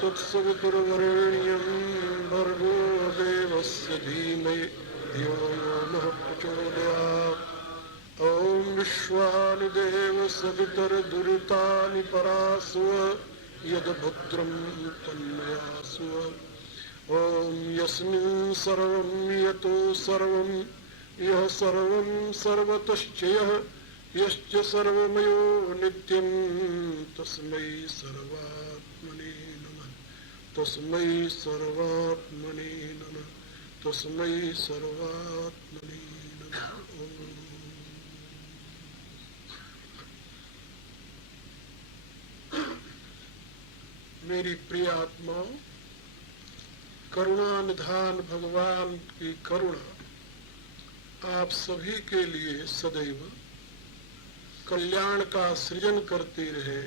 तत्सवितुर्वरेण्यं भर्गो देवस्य धीमहि धियो यो नः प्रचोदयात्। ॐ विश्वानुदेव सवितुर्दुरितानि परासु यद्भद्रं तन्मयासु। ॐ यस्मिन् सर्वं यतो सर्वं यः सर्वं सर्वतश्च यश्च सर्वमयो नित्यं तस्मै सर्वात्मने नमः। तस्मै सर्वात्मने नमः। तस्मै सर्वात्मने नमः। मेरी प्रिय आत्माओं, करुणा निधान भगवान की करुणा आप सभी के लिए सदैव कल्याण का सृजन करती रहे,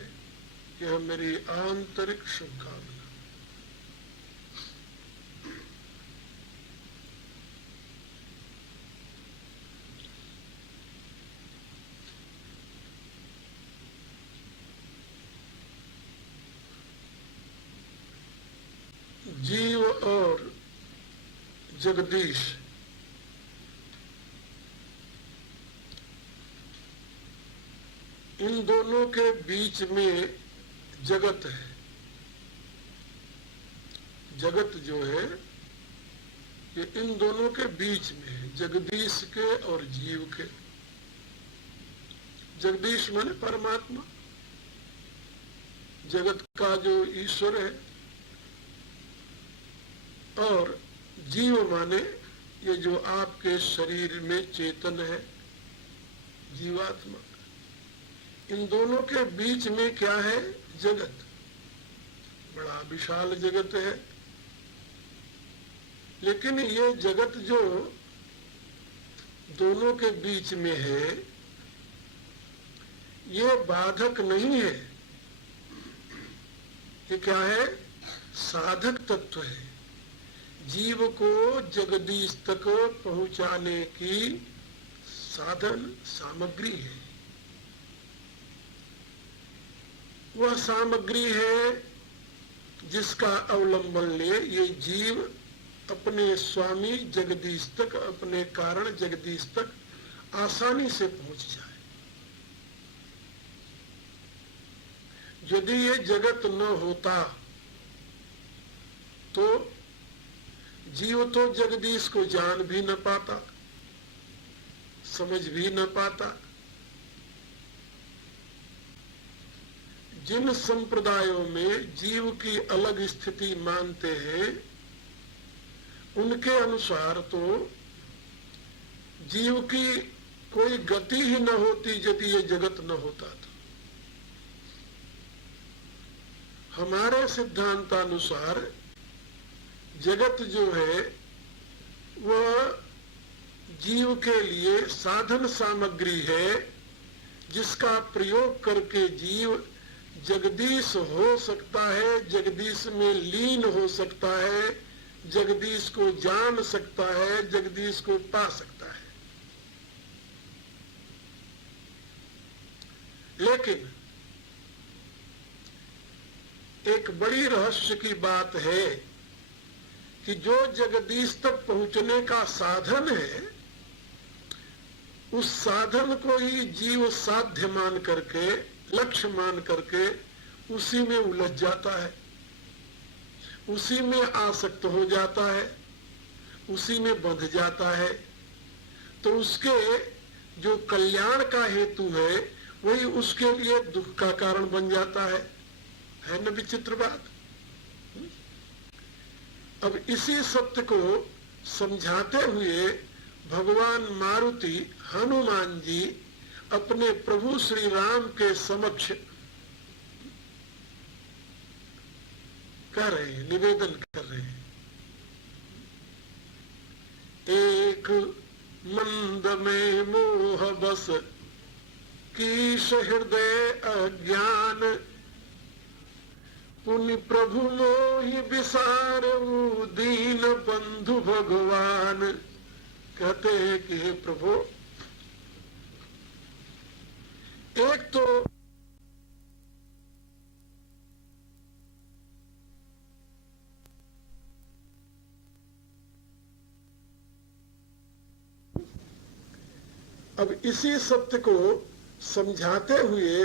यह मेरी आंतरिक शुभकामना। जीव और जगदीश इन दोनों के बीच में जगत है। जगत जो है ये इन दोनों के बीच में है, जगदीश के और जीव के। जगदीश माने परमात्मा, जगत का जो ईश्वर है, और जीव माने ये जो आपके शरीर में चेतन है, जीवात्मा। इन दोनों के बीच में क्या है? जगत। बड़ा विशाल जगत है, लेकिन ये जगत जो दोनों के बीच में है, ये बाधक नहीं है। ये क्या है? साधक तत्व है। जीव को जगदीश तक पहुंचाने की साधन सामग्री है। वह सामग्री है जिसका अवलंबन ले ये जीव अपने स्वामी जगदीश तक, अपने कारण जगदीश तक आसानी से पहुंच जाए। यदि ये जगत न होता तो जीव तो जगदीश को जान भी न पाता, समझ भी न पाता। जिन संप्रदायों में जीव की अलग स्थिति मानते हैं, उनके अनुसार तो जीव की कोई गति ही न होती यदि ये जगत न होता तो। हमारे सिद्धांतानुसार जगत जो है वह जीव के लिए साधन सामग्री है, जिसका प्रयोग करके जीव जगदीश हो सकता है, जगदीश में लीन हो सकता है, जगदीश को जान सकता है, जगदीश को पा सकता है। लेकिन एक बड़ी रहस्य की बात है कि जो जगदीश तक पहुंचने का साधन है, उस साधन को ही जीव साध्य मान करके, लक्ष्य मान करके उसी में उलझ जाता है, उसी में आसक्त हो जाता है, उसी में बंध जाता है। तो उसके जो कल्याण का हेतु है वही उसके लिए दुख का कारण बन जाता है न विचित्र बात। अब इसी सत्य को समझाते हुए भगवान मारुति हनुमान जी अपने प्रभु श्री राम के समक्ष कह रहे हैं, निवेदन कर रहे हैं। एक मंद में मोह बस कीश हृदय अज्ञान, पुनि प्रभु मोहि विसारऊ दीन बंधु भगवान। कहते हैं कि हे प्रभु, एक तो अब इसी सत्य को समझाते हुए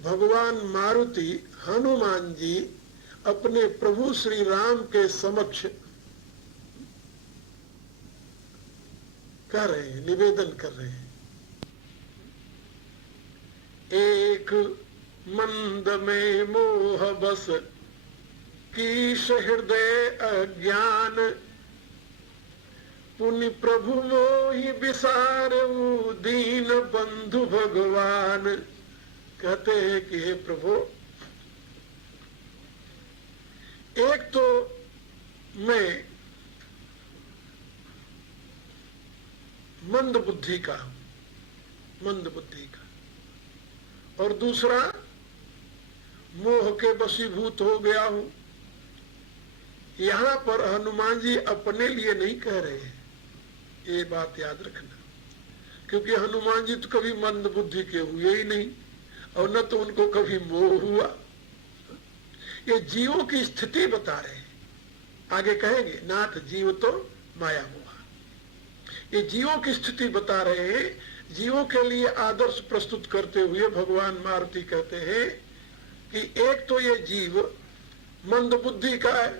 भगवान मारुति हनुमान जी अपने प्रभु श्री राम के समक्ष कर रहे हैं, निवेदन कर रहे हैं। एक मंद में मोह बस कीश हृदय अज्ञान, पुनि प्रभु मोहि विसारऊ दीन बंधु भगवान। कहते हैं कि हे प्रभु, एक तो मैं मंद बुद्धि का, और दूसरा मोह के वशीभूत हो गया हूं। यहां पर हनुमान जी अपने लिए नहीं कह रहे हैं, ये बात याद रखना, क्योंकि हनुमान जी तो कभी मंद बुद्धि के हुए ही नहीं और न तो उनको कभी मोह हुआ। ये जीवों की स्थिति बता रहे हैं। आगे कहेंगे नाथ जीव तो माया हुआ। ये जीवों की स्थिति बता रहे हैं। जीवों के लिए आदर्श प्रस्तुत करते हुए भगवान मारुति कहते हैं कि एक तो ये जीव मंद बुद्धि का है,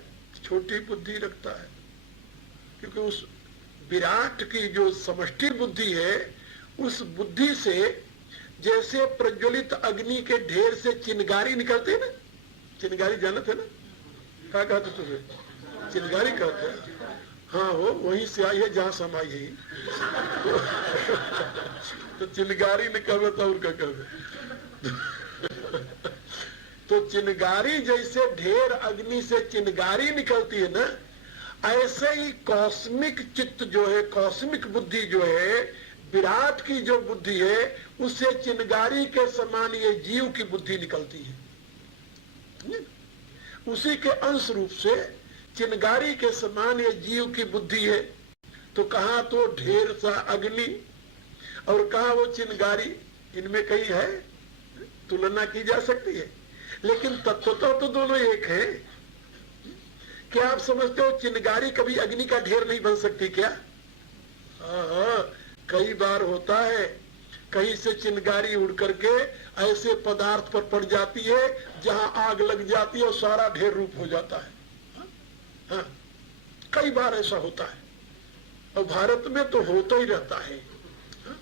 छोटी बुद्धि रखता है, क्योंकि उस विराट की जो समष्टि बुद्धि है, उस बुद्धि से जैसे प्रज्वलित अग्नि के ढेर से चिनगारी निकलती है ना, चिनगारी जानते ना, क्या कहते तुम्हें? चिनगारी कहते हैं। हाँ हो, वहीं से आई है जहां समाई है। तो चिनगारी निकलवे तो और क्या कहवे। तो चिनगारी जैसे ढेर अग्नि से चिनगारी निकलती है ना, ऐसे ही कॉस्मिक चित्त जो है, कॉस्मिक बुद्धि जो है, विराट की जो बुद्धि है, उससे चिनगारी के समान ये जीव की बुद्धि निकलती है। उसी के अंश रूप से चिनगारी के समान ये जीव की बुद्धि है। तो कहा तो ढेर सा अग्नि और कहा वो चिनगारी, इनमें कहीं है तुलना की जा सकती है, लेकिन तत्वतः तो दोनों एक है। क्या आप समझते हो चिनगारी कभी अग्नि का ढेर नहीं बन सकती क्या? कई बार होता है, कहीं से चिनगारी उड़ करके ऐसे पदार्थ पर पड़ जाती है जहां आग लग जाती है और सारा ढेर रूप हो जाता है। हाँ, कई बार ऐसा होता है और भारत में तो होता ही रहता है। हाँ?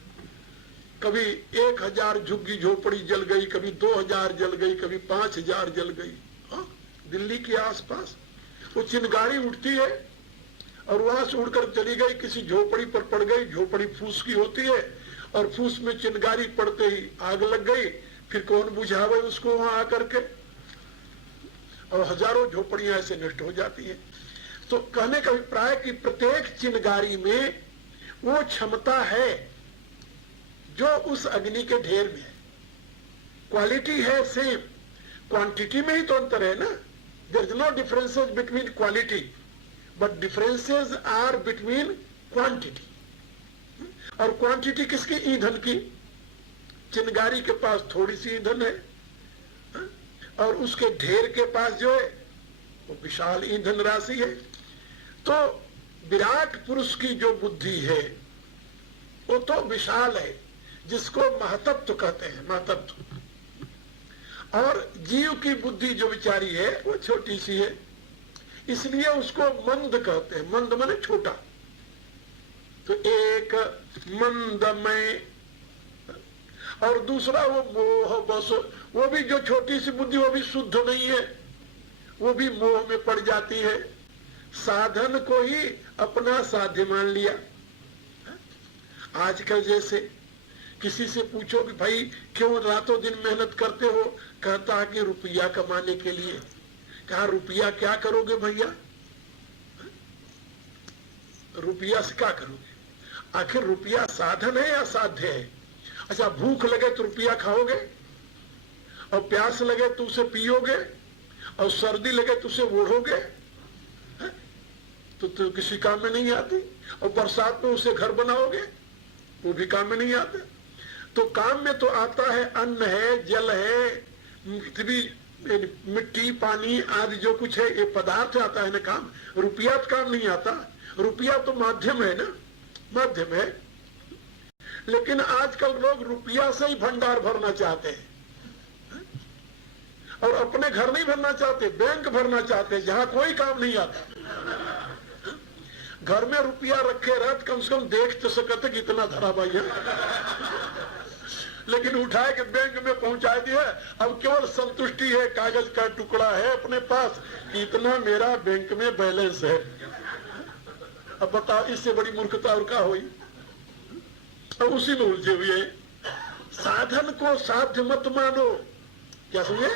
कभी 1000 झुग्गी झोपड़ी जल गई, कभी 2000 जल गई, कभी 5000 जल गई। हाँ? दिल्ली के आसपास वो चिनगारी उठती है और वहां से उड़कर चली गई, किसी झोपड़ी पर पड़ गई, झोपड़ी फूस की होती है और फूस में चिनगारी पड़ते ही आग लग गई, फिर कौन बुझावे उसको वहां आकर के, और हजारों झोपड़ियां ऐसे नष्ट हो जाती है। तो कहने का अभिप्राय कि प्रत्येक चिनगारी में वो क्षमता है जो उस अग्नि के ढेर में है। क्वालिटी है सेम, क्वांटिटी में ही तो अंतर है ना। There is no differences between quality, but differences are between quantity. और क्वांटिटी किसकी? ईंधन की। चिनगारी के पास थोड़ी सी ईंधन है और उसके ढेर के पास जो है वो विशाल ईंधन राशि है। तो विराट पुरुष की जो बुद्धि है वो तो विशाल है, जिसको महतत्व कहते हैं, महतत्व। और जीव की बुद्धि जो विचारी है वो छोटी सी है, इसलिए उसको मंद कहते हैं। मंद माने छोटा। तो एक मंदमय और दूसरा वो मोह बस, वो भी जो छोटी सी बुद्धि वो भी शुद्ध नहीं है, वो भी मोह में पड़ जाती है। साधन को ही अपना साध्य मान लिया। आजकल जैसे किसी से पूछो कि भाई क्यों रातों दिन मेहनत करते हो, कहता है कि रुपया कमाने के लिए। कहा रुपया क्या करोगे भैया? रुपया से क्या करोगे? आखिर रुपया साधन है या साध्य है? अच्छा, भूख लगे तो रुपया खाओगे, और प्यास लगे तो उसे पियोगे, और सर्दी लगे तो उसे ओढ़ोगे, तो किसी काम में नहीं आती। और बरसात में उसे घर बनाओगे, वो भी काम में नहीं आते। तो काम में तो आता है अन्न है, जल है, मिट्टी, पानी आदि जो कुछ है, ये पदार्थ आता है ना काम। रुपया तो काम नहीं आता। रुपया तो माध्यम है ना, माध्यम है। लेकिन आजकल लोग रुपया से ही भंडार भरना चाहते हैं और अपने घर नहीं भरना चाहते, बैंक भरना चाहते, जहां कोई काम नहीं आता। घर में रुपया रखे रहत कम से कम देख तो सकते कि इतना धरा भाई है, लेकिन उठाए के बैंक में पहुंचा दिया। अब केवल संतुष्टि है, कागज का टुकड़ा है अपने पास कि इतना मेरा बैंक में बैलेंस है। अब बताओ इससे बड़ी मूर्खता और क्या हुई? अब उसी में उलझे हुए। साधन को साध्य मत मानो। क्या समझे?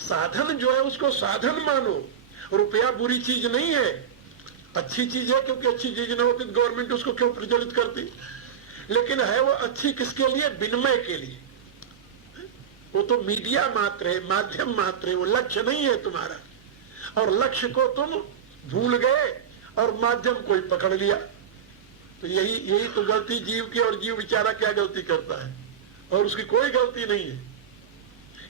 साधन जो है उसको साधन मानो। रुपया बुरी चीज नहीं है, अच्छी चीज है, क्योंकि अच्छी चीज ना होती तो गवर्नमेंट उसको क्यों प्रज्वलित करती। लेकिन है वो अच्छी किसके लिए? विनिमय के लिए। वो तो मीडिया मात्र है, माध्यम मात्र है, वो लक्ष्य नहीं है तुम्हारा। और लक्ष्य को तुम भूल गए और माध्यम को ही पकड़ लिया। तो यही तो गलती जीव की। और जीव बेचारा क्या गलती करता है? और उसकी कोई गलती नहीं है।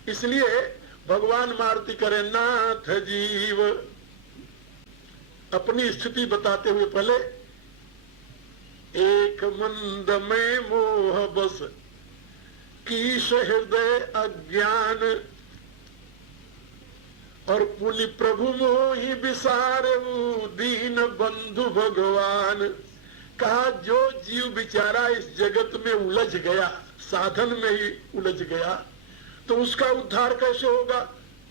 इसलिए भगवान मारती करे, नाथ जीव अपनी स्थिति बताते हुए पहले एक मंद में मोह बस कीश हृदय अज्ञान और पुनि प्रभु मोहि विसारे दीन बंधु भगवान। कहा जो जीव बेचारा इस जगत में उलझ गया, साधन में ही उलझ गया, तो उसका उद्धार कैसे होगा?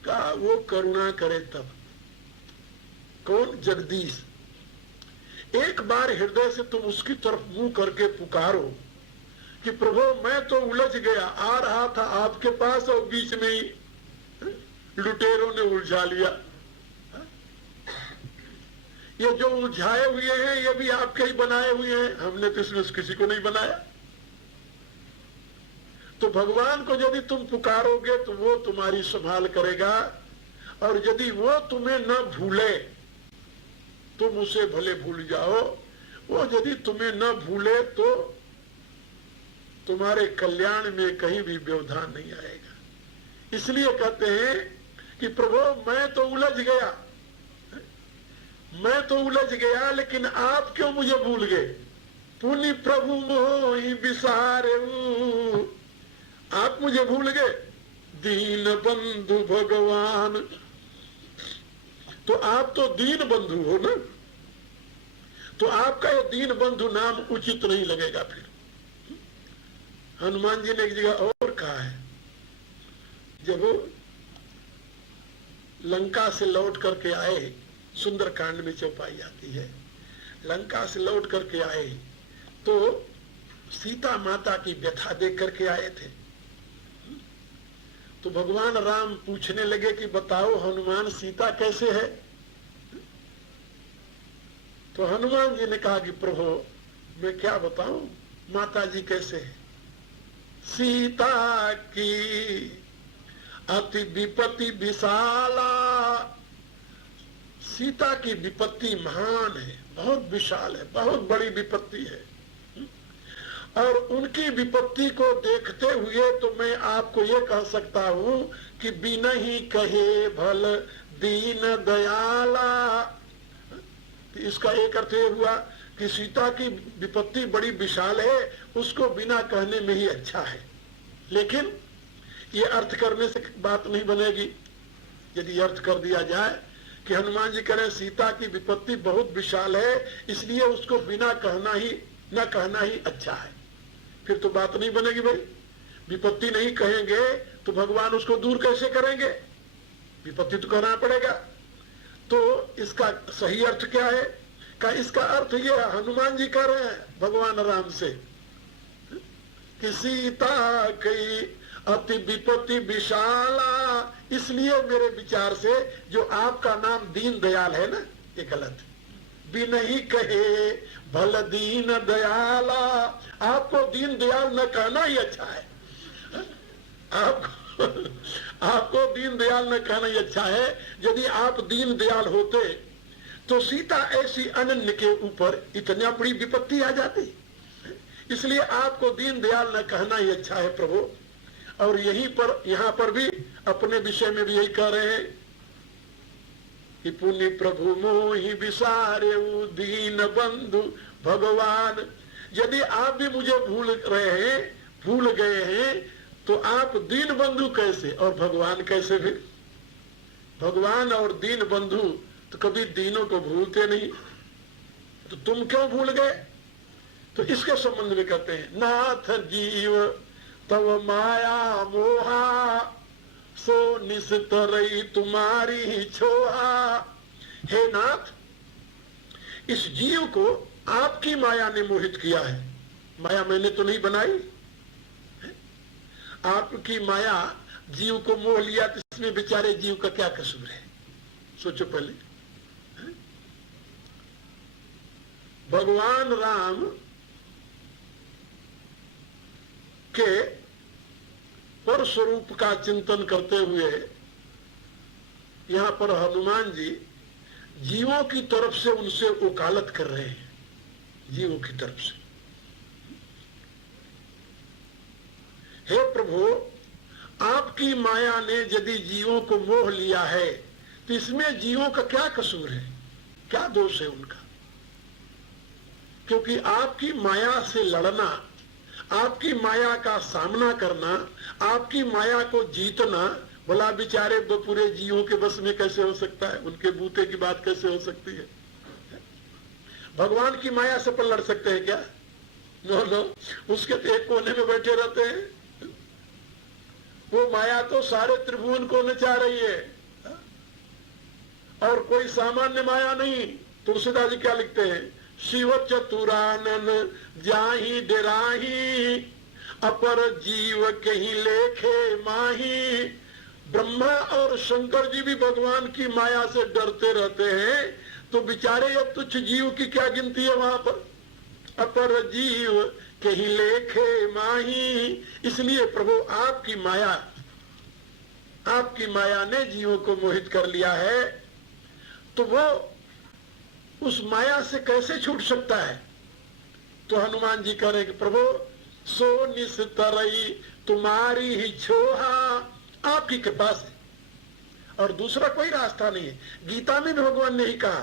कहा वो करुणा करे तब। कौन? जगदीश। एक बार हृदय से तुम उसकी तरफ मुंह करके पुकारो कि प्रभु मैं तो उलझ गया, आ रहा था आपके पास और बीच में ही लुटेरों ने उलझा लिया। ये जो उलझाए हुए हैं ये भी आपके ही बनाए हुए हैं, हमने तो इसमें किसी को नहीं बनाया। तो भगवान को यदि तुम पुकारोगे तो वो तुम्हारी संभाल करेगा। और यदि वो तुम्हें न भूले, तुम उसे भले भूल जाओ, वो यदि तुम्हें न भूले तो तुम्हारे कल्याण में कहीं भी व्यवधान नहीं आएगा। इसलिए कहते हैं कि प्रभु मैं तो उलझ गया, मैं तो उलझ गया, लेकिन आप क्यों मुझे भूल गए? पुनि प्रभु मोहि विसारे, आप मुझे भूल गए। दीन बंधु भगवान, तो आप तो दीन बंधु हो ना, तो आपका ये दीन बंधु नाम उचित नहीं लगेगा। फिर हनुमान जी ने एक जगह और कहा है, जब वो लंका से लौट करके आए, सुंदरकांड में चौपाई आती है, लंका से लौट करके आए तो सीता माता की व्यथा देख करके आए थे। तो भगवान राम पूछने लगे कि बताओ हनुमान सीता कैसे है? तो हनुमान जी ने कहा कि प्रभु मैं क्या बताऊं, माता जी कैसे है? सीता की अति विपत्ति विशाला, सीता की विपत्ति महान है, बहुत विशाल है, बहुत बड़ी विपत्ति है। और उनकी विपत्ति को देखते हुए तो मैं आपको ये कह सकता हूं कि बिना ही कहे भल दीन दयाला। तो इसका एक अर्थ ये हुआ कि सीता की विपत्ति बड़ी विशाल है, उसको बिना कहने में ही अच्छा है। लेकिन ये अर्थ करने से बात नहीं बनेगी। यदि अर्थ कर दिया जाए कि हनुमान जी करें सीता की विपत्ति बहुत विशाल है, इसलिए उसको बिना कहना ही न कहना ही अच्छा है, फिर तो बात नहीं बनेगी। भाई विपत्ति नहीं कहेंगे तो भगवान उसको दूर कैसे करेंगे? विपत्ति तो कहना पड़ेगा। तो इसका सही अर्थ क्या है? का इसका अर्थ ये हनुमान जी कह रहे हैं भगवान राम से कि सीता की अति विपत्ति विशाला, इसलिए मेरे विचार से जो आपका नाम दीन दयाल है ना, ये गलत है। बिन ही कहे भल दीन दयाला, आपको दीन दयाल न कहना ही अच्छा है। आपको दीन दयाल न कहना ही अच्छा है। यदि आप दीन दयाल होते तो सीता ऐसी अनन्य के ऊपर इतना बड़ी विपत्ति आ जाती। इसलिए आपको दीन दयाल न कहना ही अच्छा है प्रभु। और यहीं पर यहाँ पर भी अपने विषय में भी यही कह रहे हैं कि पुण्य प्रभु मोहि विसारे दीन बंधु भगवान। यदि आप भी मुझे भूल गए हैं तो आप दीन बंधु कैसे और भगवान कैसे? भी भगवान और दीन बंधु तो कभी दीनों को भूलते नहीं, तो तुम क्यों भूल गए? तो इसके संबंध में कहते हैं, नाथ जीव तव माया मोहा सो निस्तरई तुम्हारी ही छोहा। हे नाथ, इस जीव को आपकी माया ने मोहित किया है। माया मैंने तो नहीं बनाई, आपकी माया जीव को मोह लिया, तो इसमें बेचारे जीव का क्या कसूर है? सोचो पहले। भगवान राम के पर स्वरूप का चिंतन करते हुए यहां पर हनुमान जी जीवों की तरफ से उनसे वकालत कर रहे हैं, जीवों की तरफ से। हे प्रभु, आपकी माया ने यदि जीवों को मोह लिया है तो इसमें जीवों का क्या कसूर है, क्या दोष है उनका? क्योंकि आपकी माया से लड़ना, आपकी माया का सामना करना, आपकी माया को जीतना, भला बेचारे दो पूरे जीवों के बस में कैसे हो सकता है? उनके बूते की बात कैसे हो सकती है? भगवान की माया से पर लड़ सकते हैं क्या? नो, उसके एक कोने में बैठे रहते हैं। वो माया तो सारे त्रिभुवन को नचा रही है, और कोई सामान्य माया नहीं। तुलसीदास जी क्या लिखते हैं? शिव चतुरानन जाहि डेराही अपर जीव कहीं लेखे माही। ब्रह्मा और शंकर जी भी भगवान की माया से डरते रहते हैं, तो बेचारे अब तुच्छ जीव की क्या गिनती है वहां पर? अपर जीव कहीं लेखे माही। इसलिए प्रभु आपकी माया ने जीवों को मोहित कर लिया है, तो वो उस माया से कैसे छूट सकता है? तो हनुमान जी कह रहे कि प्रभु सो निस्तरई तुम्हारी ही छोहा, आपकी कृपा से, और दूसरा कोई रास्ता नहीं है। गीता में भी भगवान ने ही कहा,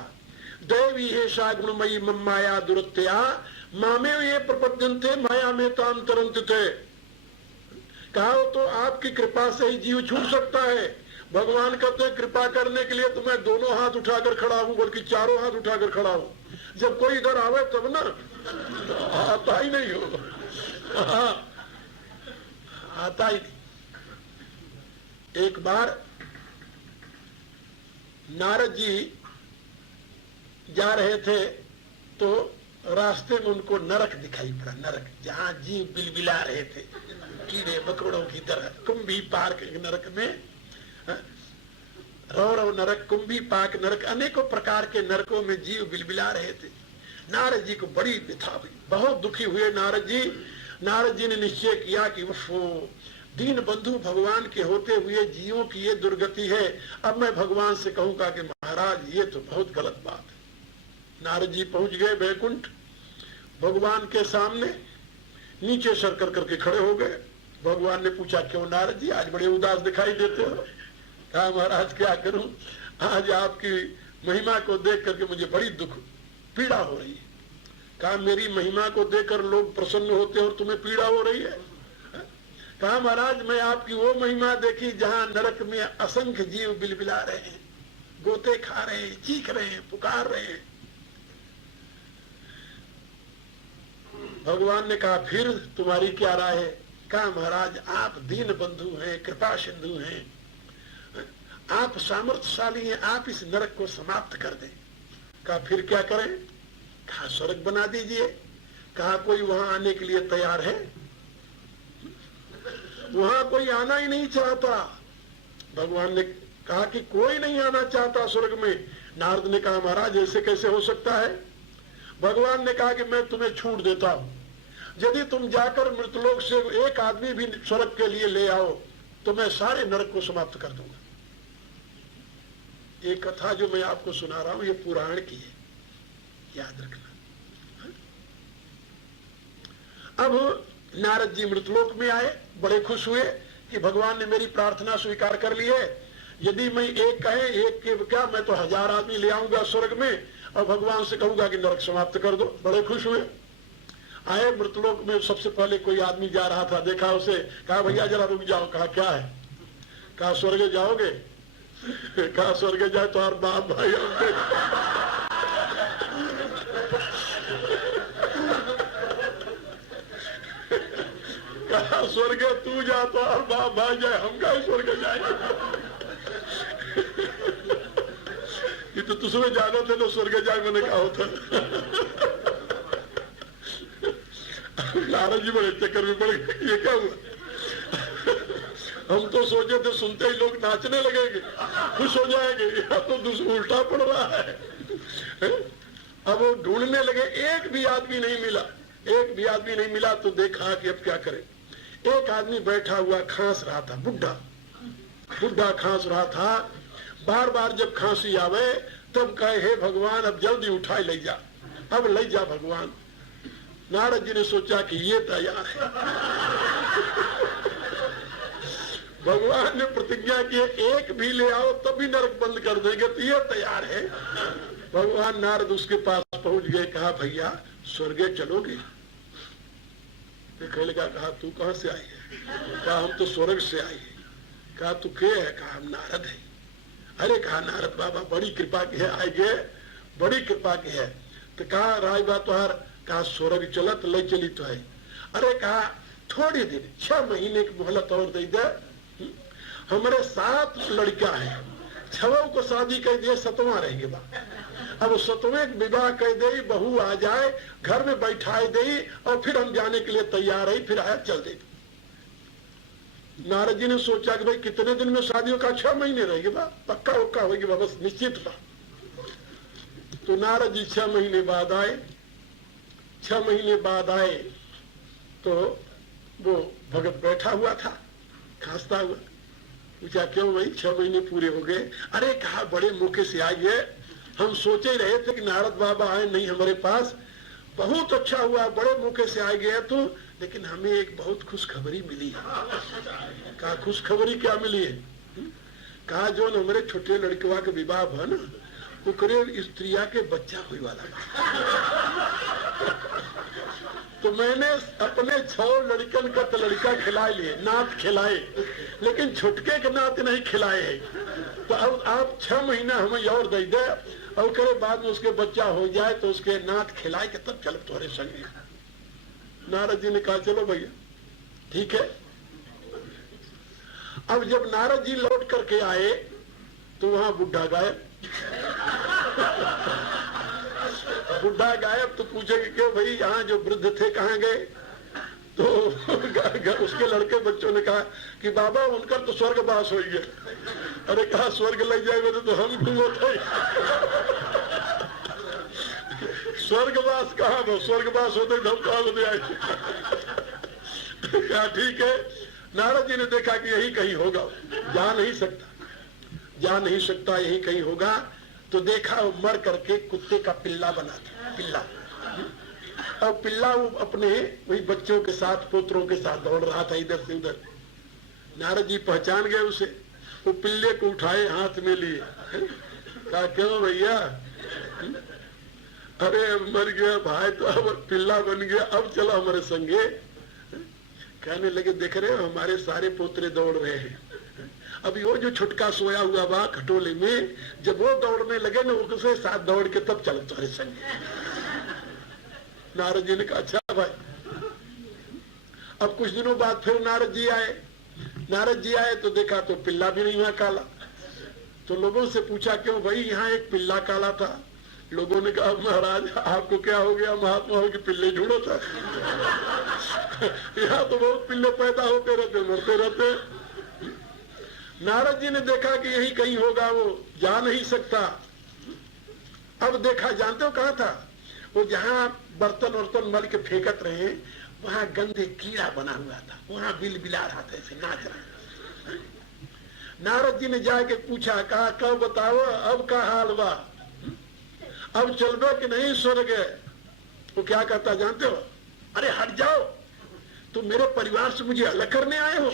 दैवी हे गुणमयी मम माया दुरत्या मामे ये प्रपद्यन्ते माया में तांतरंत थे। कहा तो आपकी कृपा से ही जीव छूट सकता है। भगवान कहते हैं कृपा करने के लिए तो मैं दोनों हाथ उठाकर खड़ा हूं, बल्कि चारों हाथ उठाकर खड़ा हूं। जब कोई इधर आवे तब ना, आता ही नहीं हो, आता ही नहीं। एक बार नारद जी जा रहे थे तो रास्ते में उनको नरक दिखाई पड़ा। नरक जहां जीव बिलबिला रहे थे, कीड़े मकोड़ों की तरह। कुंभी पार्क नरक में, रौरव नरक, कुंभी पाक नरक, अनेकों प्रकार के नरकों में जीव बिलबिला रहे थे। नारद जी को बड़ी व्यथा हुई, बहुत दुखी हुए नारद जी। नारद जी ने निश्चय किया कि वो दीन बंधु भगवान के होते हुए जीवों की ये दुर्गति है। अब मैं भगवान से कहूंगा कि महाराज ये तो बहुत गलत बात है। नारद जी पहुंच गए बैकुंठ, भगवान के सामने नीचे सर कर करके खड़े हो गए। भगवान ने पूछा, क्यों नारद जी आज बड़े उदास दिखाई देते हो? कहा महाराज क्या करूं, आज आपकी महिमा को देख करके मुझे बड़ी दुख पीड़ा हो रही है। कहा मेरी महिमा को देखकर लोग प्रसन्न होते और तुम्हें पीड़ा हो रही है? कहा महाराज मैं आपकी वो महिमा देखी जहां नरक में असंख्य जीव बिलबिला रहे हैं, गोते खा रहे हैं, चीख रहे हैं, पुकार रहे हैं। भगवान ने कहा फिर तुम्हारी क्या राय है? कहा महाराज आप दीन बंधु हैं, कृपा सिंधु हैं, आप सामर्थ्यशाली हैं, आप इस नरक को समाप्त कर दें। कहा फिर क्या करें? कहा स्वर्ग बना दीजिए। कहा कोई वहां आने के लिए तैयार है? वहां कोई आना ही नहीं चाहता। भगवान ने कहा कि कोई नहीं आना चाहता स्वर्ग में। नारद ने कहा महाराज ऐसे कैसे हो सकता है? भगवान ने कहा कि मैं तुम्हें छूट देता हूं, यदि तुम जाकर मृतलोक से एक आदमी भी स्वर्ग के लिए ले आओ तो मैं सारे नरक को समाप्त कर दूंगा। ये कथा जो मैं आपको सुना रहा हूं ये पुराण की है, याद रखना। अब नारद जी मृतलोक में आए, बड़े खुश हुए कि भगवान ने मेरी प्रार्थना स्वीकार कर ली है। यदि मैं एक कहे, एक के क्या, मैं तो 1000 आदमी ले आऊंगा स्वर्ग में और भगवान से कहूंगा कि नरक समाप्त कर दो। बड़े खुश हुए। आए मृतलोक में। सबसे पहले कोई आदमी जा रहा था, देखा उसे, कहा भैया जरा रुक जाओ। कहा क्या है? कहा स्वर्ग जाओगे? कहा स्वर्ग जाए तो और बाप भाई कहा स्वर्ग तू जा तो और बाप भाई जाए, हम कहा स्वर्ग जाए। ये तो तुझमें जाना थे तो स्वर्ग जाए मैंने कहा होता। नारद जी बड़े चक्कर में पड़ गए, ये क्या हुआ? हम तो सोचे थे सुनते ही लोग नाचने लगेंगे, खुश हो जाएंगे, या तो उल्टा पड़ रहा है। अब वो ढूंढने लगे, एक भी आदमी नहीं मिला, एक भी आदमी नहीं मिला। तो देखा कि अब क्या करें। एक आदमी बैठा हुआ खांस रहा था, बुढ़ा खांस रहा था। बार बार जब खांसी आवे तब कहे हे भगवान अब जल्दी उठाए ले जा, अब ले जा भगवान। नारद जी ने सोचा कि ये तैयार है। भगवान ने प्रतिज्ञा की एक भी ले आओ तभी नरक बंद कर देंगे, तो ये तैयार है। भगवान नारद उसके पास पहुंच गए, कहा भैया स्वर्ग चलोगे? कहने लगा, कहा तू कहां से आई है? कहा हम तो स्वर्ग से आई है। कहा तू के है? कहा हम नारद है। अरे कहा नारद बाबा बड़ी कृपा की है, आएगे बड़ी कृपा की है। तो कहा राय बात तुहार? कहा स्वर्ग चलत ले चली तो है। अरे कहा थोड़ी दिन 6 महीने की मोहलत और दे दे, हमारे 7 लड़का है, 6 को शादी कर दिए, 7वां रहेंगे बा। अब 7वें विवाह कर दे, बहू आ जाए घर में बैठाए दे और फिर हम जाने के लिए तैयार है, फिर आया चल दे। नारद जी ने सोचा कि भाई कितने दिन में शादी होगा? 6 महीने रहेगी बा, पक्का उक्का होगी बा, बस निश्चित बा। तो नारद जी 6 महीने बाद आए। 6 महीने बाद आए तो वो भगत बैठा हुआ था खांसता हुआ। पूछा क्यों भाई 6 महीने पूरे हो गए? अरे कहा बड़े मौके से आइए, हम सोचे रहे थे कि नारद बाबा आए नहीं हमारे पास, बहुत अच्छा हुआ बड़े मौके से आ गए तो, लेकिन हमें एक बहुत खुशखबरी मिली है। कहा खुशखबरी क्या मिली है? कहा जो हमारे छोटे लड़कवा के विवाह हुआ ना, उकरे स्त्रिया के बच्चा हुई वाला। तो मैंने अपने 6 लड़कन का तो लड़का खिलाए लिए, नात खिलाए, लेकिन छुटके के नात नहीं खिलाए है। तो अब आप 6 महीना हमें और दे दे, और करे बाद में उसके बच्चा हो जाए तो उसके नात खिलाए के तब चलो तुम्हारे संगे। नारद जी ने कहा चलो भैया ठीक है। अब जब नारद जी लौट करके आए तो वहां बुढ़ा गायब। बुढ़ा गायब तो पूछेंगे क्यों भाई यहाँ जो वृद्ध थे कहाँ गए? तो उसके लड़के बच्चों ने कहा कि बाबा उनका तो स्वर्गवास हो गया। अरे कहा स्वर्ग लग जाएगा तो हम घूमो थे। स्वर्गवास कहाँ वो? स्वर्गवास होते होते आए। क्या ठीक है। नारद जी ने देखा कि यही कहीं होगा, जा नहीं सकता यही कहीं होगा। तो देखा वो मर करके कुत्ते का पिल्ला बना था, पिल्ला। और पिल्ला वो अपने वही बच्चों के साथ पोतरों के साथ दौड़ रहा था इधर से उधर। नारद जी पहचान गए उसे, वो पिल्ले को उठाए हाथ में लिए। कहा क्यों भैया? अरे मर गया भाई तो अब पिल्ला बन गया, अब चलो हमारे संगे। कहने लगे देख रहे हो हमारे सारे पोतरे दौड़ रहे हैं, अभी वो जो छुटका सोया हुआ बा खटोले में, जब वो दौड़ने लगे ना उसके साथ दौड़ के तब चलो तुम्हारे संगे। नारद जी ने कहा अच्छा भाई। अब कुछ दिनों बाद फिर नारद जी आए तो देखा तो पिल्ला भी नहीं हुआ काला। तो लोगों से पूछा क्यों भाई यहाँ एक पिल्ला काला था? लोगों ने कहा महाराज आपको क्या हो गया, महात्मा हो कि पिल्ले ढूंढो था। यहाँ तो बहुत पिल्ले पैदा होते रहते मरते रहते। नारद जी ने देखा कि यही कहीं होगा, वो जा नहीं सकता। अब देखा जानते हो कहाँ था? वो जहाँ बर्तन वर्तन मल के फेंकत रहे वहां गंदे कीड़ा बना हुआ था, वहां बिल बिला रहा था, ऐसे नाच रहा। नारद जी ने जाके पूछा, कहा कब बताओ अब का हाल बा, अब चलबे कि नहीं स्वर्ग? वो क्या कहता जानते हो? अरे हट जाओ, तुम मेरे परिवार से मुझे अलग करने आए हो।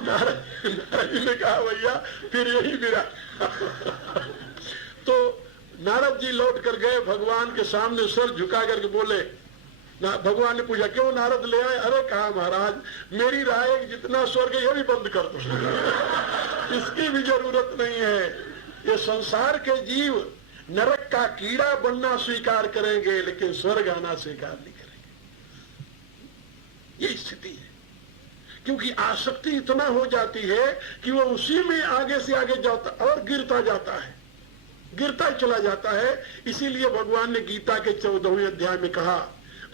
नारद जी ने कहा भैया फिर यही मिला। तो नारद जी लौट कर गए भगवान के सामने, सर झुका करके बोले ना भगवान ने पूछा क्यों नारद ले आए? अरे कहा महाराज, मेरी राय है जितना स्वर्ग है ये भी बंद कर दो इसकी भी जरूरत नहीं है। ये संसार के जीव नरक का कीड़ा बनना स्वीकार करेंगे लेकिन स्वर्ग आना स्वीकार नहीं करेंगे। ये स्थिति है, क्योंकि आसक्ति इतना हो जाती है कि वो उसी में आगे से आगे जाता और गिरता जाता है, गिरता चला जाता है। इसीलिए भगवान ने गीता के 14वें अध्याय में कहा,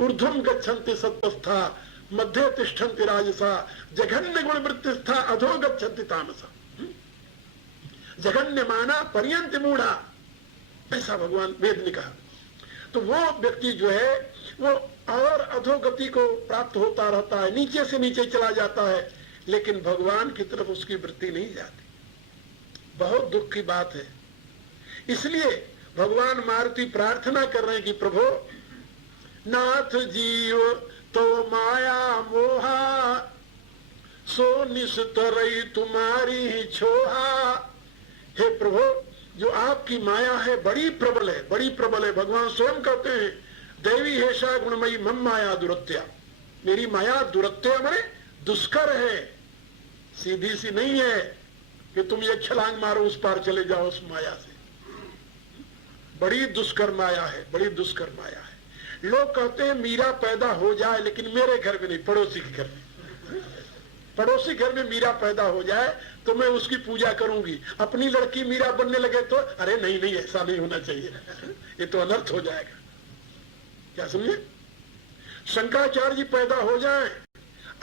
ऊर्ध्वं गच्छन्ति सत्वस्था मध्य तिष्ठन्ति राजसा जघन्य गुण वृत्तिस्था अधो गच्छन्ति तामसा। जघन्य माना पर्यंत मूढ़ा, ऐसा भगवान वेद ने कहा। तो वो व्यक्ति जो है वो और अधोगति को प्राप्त होता रहता है, नीचे से नीचे चला जाता है, लेकिन भगवान की तरफ उसकी वृत्ति नहीं जाती। बहुत दुख की बात है। इसलिए भगवान मारुति प्रार्थना कर रहे हैं कि प्रभु नाथ जीव तो माया मोहा सो निस्तरई तुम्हारी ही छोहा। हे प्रभु, जो आपकी माया है बड़ी प्रबल है, बड़ी प्रबल है। भगवान स्वयं कहते हैं देवी हेषा गुणमयी मम माया दुरत्या। मेरी माया दुरत्या माने दुष्कर है, सीधी सी नहीं है कि तुम ये छलांग मारो उस पार चले जाओ उस माया से। बड़ी दुष्कर माया है, बड़ी दुष्कर माया है। लोग कहते हैं मीरा पैदा हो जाए, लेकिन मेरे घर में नहीं, पड़ोसी के घर में। पड़ोसी घर में मीरा पैदा हो जाए तो मैं उसकी पूजा करूंगी। अपनी लड़की मीरा बनने लगे तो अरे नहीं नहीं, ऐसा नहीं होना चाहिए, ये तो अनर्थ हो जाएगा। क्या समझे? शंकराचार्य जी पैदा हो जाए,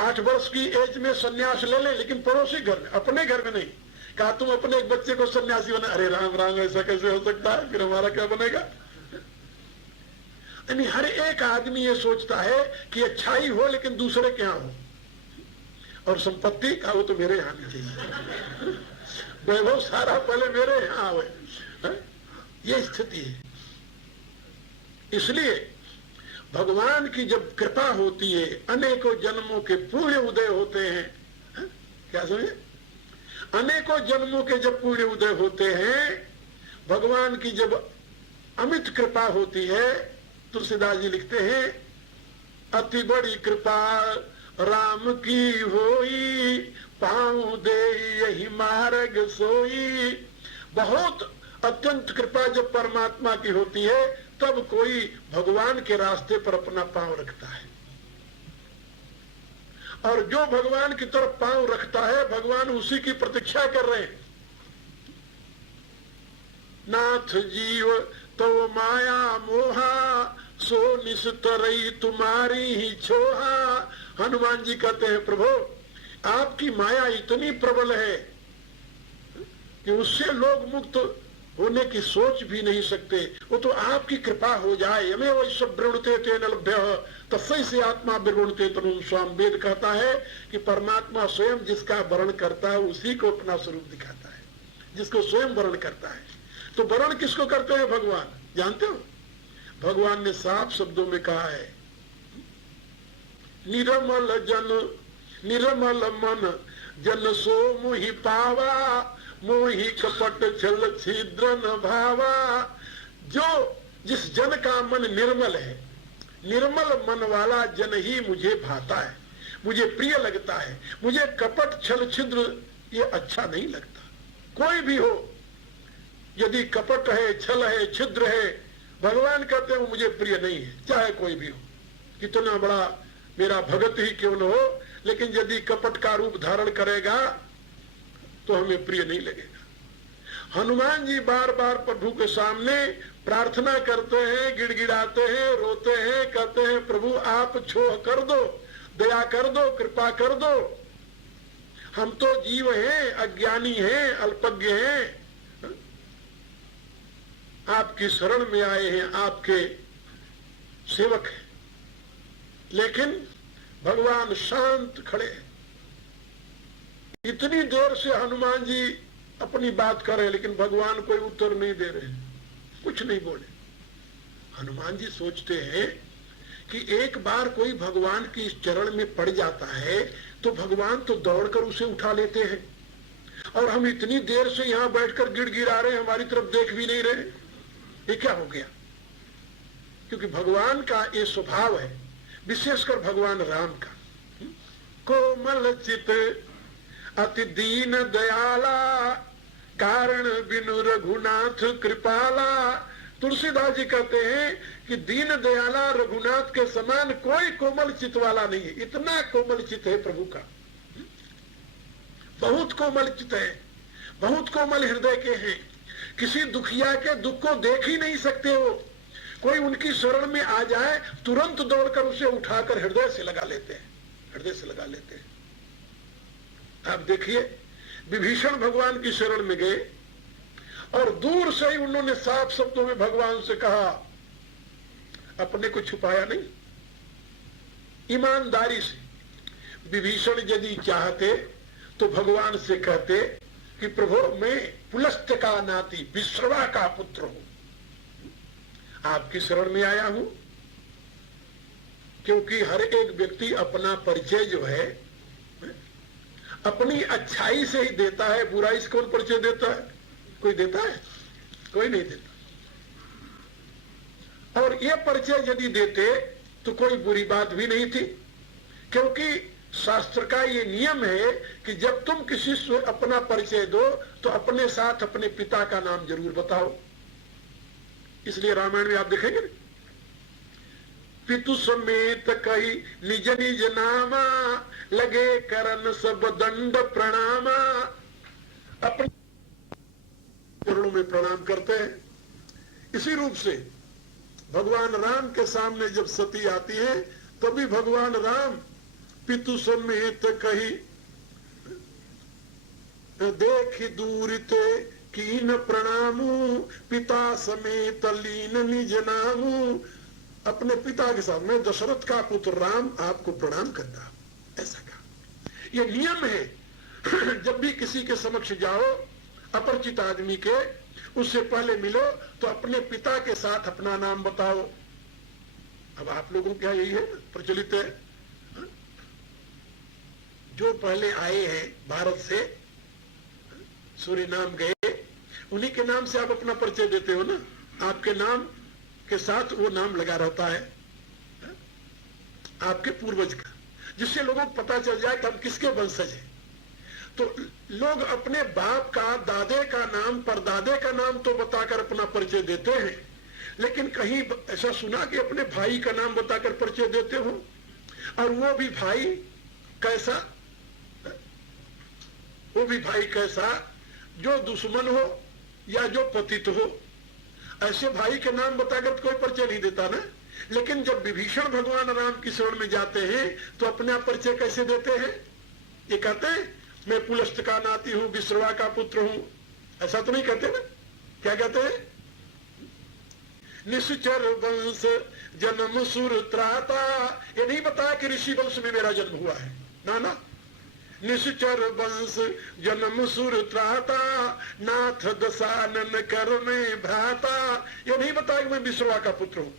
8 वर्ष की एज में सन्यास ले ले, लेकिन पड़ोसी घर में, अपने घर में नहीं। कहा तुम अपने एक बच्चे को सन्यासी बना, अरे राम राम, ऐसा कैसे हो सकता है, फिर हमारा क्या बनेगा? यानी हर एक आदमी ये सोचता है कि अच्छाई हो लेकिन दूसरे के यहाँ हो, और संपत्ति का वो तो मेरे यहाँ नहीं चाहिए, वैभव सारा पहले मेरे यहाँ आवे। ये स्थिति है। इसलिए भगवान की जब कृपा होती है, अनेकों जन्मों के पुण्य उदय होते हैं। क्या समझे? अनेकों जन्मों के जब पुण्य उदय होते हैं, भगवान की जब अमित कृपा होती है, तुलसीदास जी लिखते हैं अति बड़ी कृपा राम की होई, पाँव दे यही मार्ग सोई। बहुत अत्यंत कृपा जब परमात्मा की होती है, तब कोई भगवान के रास्ते पर अपना पांव रखता है, और जो भगवान की तरफ पांव रखता है, भगवान उसी की प्रतीक्षा कर रहे हैं। नाथ जीव तो माया मोहा सो निस्तरई तुम्हारी ही छोहा। हनुमान जी कहते हैं प्रभु आपकी माया इतनी प्रबल है कि उससे लोग मुक्त होने की सोच भी नहीं सकते। वो तो आपकी कृपा हो जाए। हमें वैश्य वृणते तेन लभ्य तस्मै से आत्मा विवृणते तनुम स्वाम। वेद कहता है कि परमात्मा स्वयं जिसका वर्ण करता है उसी को अपना स्वरूप दिखाता है, जिसको स्वयं वर्ण करता है। तो वर्ण किसको करते हैं? भगवान। जानते हो भगवान ने साफ शब्दों में कहा है, निर्मल जन निर्मल मन जन सो मोहि पावा, मोहि कपट छल छिद्र न भावा। जो जिस जन का मन निर्मल है, निर्मल मन वाला जन ही मुझे भाता है, मुझे प्रिय लगता है। मुझे कपट छल छिद्र ये अच्छा नहीं लगता। कोई भी हो, यदि कपट है, छल है, छिद्र है, भगवान कहते हैं वो मुझे प्रिय नहीं है। चाहे कोई भी हो, कितना बड़ा मेरा भगत ही क्यों न हो, लेकिन यदि कपट का रूप धारण करेगा तो हमें प्रिय नहीं लगेगा। हनुमान जी बार बार प्रभु के सामने प्रार्थना करते हैं, गिड़गिड़ाते हैं, रोते हैं, कहते हैं प्रभु आप छोह कर दो, दया कर दो, कृपा कर दो। हम तो जीव हैं, अज्ञानी हैं, अल्पज्ञ हैं, आपकी शरण में आए हैं, आपके सेवक हैं। लेकिन भगवान शांत खड़े हैं। इतनी देर से हनुमान जी अपनी बात कर रहे हैं, लेकिन भगवान कोई उत्तर नहीं दे रहे, कुछ नहीं बोले। हनुमान जी सोचते हैं कि एक बार कोई भगवान की इस चरण में पड़ जाता है तो भगवान तो दौड़कर उसे उठा लेते हैं, और हम इतनी देर से यहां बैठकर गिड़गिड़ा रहे, हमारी तरफ देख भी नहीं रहे। ये क्या हो गया? क्योंकि भगवान का ये स्वभाव है, विशेषकर भगवान राम का। कोमल चित अति दीन दयाला, कारण बिनु रघुनाथ कृपाला। तुलसीदास जी कहते हैं कि दीन दयाला रघुनाथ के समान कोई कोमल चित वाला नहीं है। इतना कोमल चित है प्रभु का, बहुत कोमल चित है, बहुत कोमल हृदय के हैं। किसी दुखिया के दुख को देख ही नहीं सकते हो। कोई उनकी शरण में आ जाए तुरंत दौड़कर उसे उठाकर हृदय से लगा लेते हैं, हृदय से लगा लेते हैं। आप देखिए, विभीषण भगवान की शरण में गए और दूर से ही उन्होंने साफ शब्दों में भगवान से कहा, अपने को छुपाया नहीं, ईमानदारी से। विभीषण यदि चाहते तो भगवान से कहते कि प्रभु मैं पुलस्त्य का नाती विश्रवा का पुत्र हूं, आपकी शरण में आया हूं। क्योंकि हर एक व्यक्ति अपना परिचय जो है अपनी अच्छाई से ही देता है, बुराई से कौन परिचय देता है? कोई देता है? कोई नहीं देता। और ये परिचय यदि देते तो कोई बुरी बात भी नहीं थी, क्योंकि शास्त्र का ये नियम है कि जब तुम किसी से अपना परिचय दो तो अपने साथ अपने पिता का नाम जरूर बताओ। इसलिए रामायण में आप देखेंगे पितु समेत कही निज निज नामा, लगे करन सब दंड प्रणामा। अपने चरणों में प्रणाम करते हैं। इसी रूप से भगवान राम के सामने जब सती आती है तभी भगवान राम पितु समेत कही देख दूरिते कीन प्रणामू, पिता समेत लीन निज नामू। अपने पिता के साथ, मैं दशरथ का पुत्र राम आपको प्रणाम करता, ऐसा कहा। यह नियम है। जब भी किसी के समक्ष जाओ अपरिचित आदमी के, उससे पहले मिलो तो अपने पिता के साथ अपना नाम बताओ। अब आप लोगों के यहाँ यही है, प्रचलित है। जो पहले आए हैं भारत से, सूरीनाम गए, उन्हीं के नाम से आप अपना परिचय देते हो ना। आपके नाम के साथ वो नाम लगा रहता है आपके पूर्वज का, जिससे लोगों को पता चल जाए कि हम किसके वंशज हैं। तो लोग अपने बाप का, दादे का नाम, परदादे का नाम तो बताकर अपना परिचय देते हैं, लेकिन कहीं ऐसा सुना कि अपने भाई का नाम बताकर परिचय देते हो, और वो भी भाई कैसा, वो भी भाई कैसा जो दुश्मन हो या जो पतित हो। ऐसे भाई के नाम बताकर तो कोई परिचय नहीं देता ना। लेकिन जब विभीषण भगवान राम की शरण में जाते हैं तो अपना परिचय कैसे देते हैं? ये कहते हैं मैं पुलस्त्य का नाती हूं, विश्रवा का पुत्र हूं, ऐसा तो नहीं कहते ना। क्या कहते हैं? निश्चर वंश जन्म सुर त्राता। ये नहीं बताया कि ऋषि वंश में मेरा जन्म हुआ है, ना ना। निश्चर वंश जन्म सुर त्राता, नाथ दशानन कर में भ्राता। ये नहीं बताया कि मैं विश्रवा का पुत्र हूं।